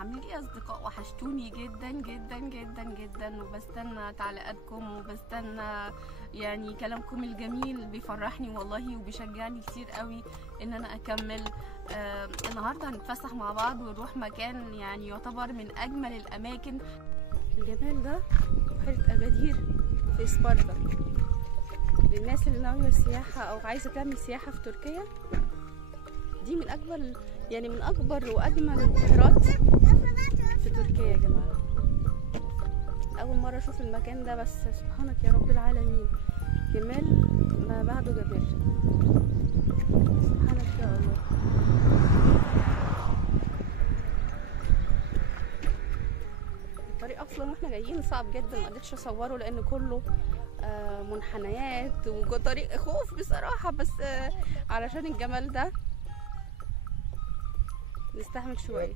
عاملين ايه يا اصدقاء؟ وحشتوني جدا جدا جدا جدا، وبستنى تعليقاتكم وبستنى يعني كلامكم الجميل، بيفرحني والله وبيشجعني كتير قوي ان انا اكمل. النهارده هنتفسح مع بعض ونروح مكان يعني يعتبر من اجمل الاماكن. الجمال ده بحيرة اجادير في سبارتا. للناس اللي ناويه السياحه او عايزه تعمل سياحه في تركيا، دي من اكبر واجمل البحيرات في تركيا يا جماعه. اول مره اشوف المكان ده، بس سبحانك يا رب العالمين، جمال ما بعده جمال. سبحانك يا الله. الطريق اصلا واحنا جايين صعب جدا، ما قدرتش اصوره لان كله منحنيات وطريق خوف بصراحه، بس علشان الجمال ده نستحمل شويه.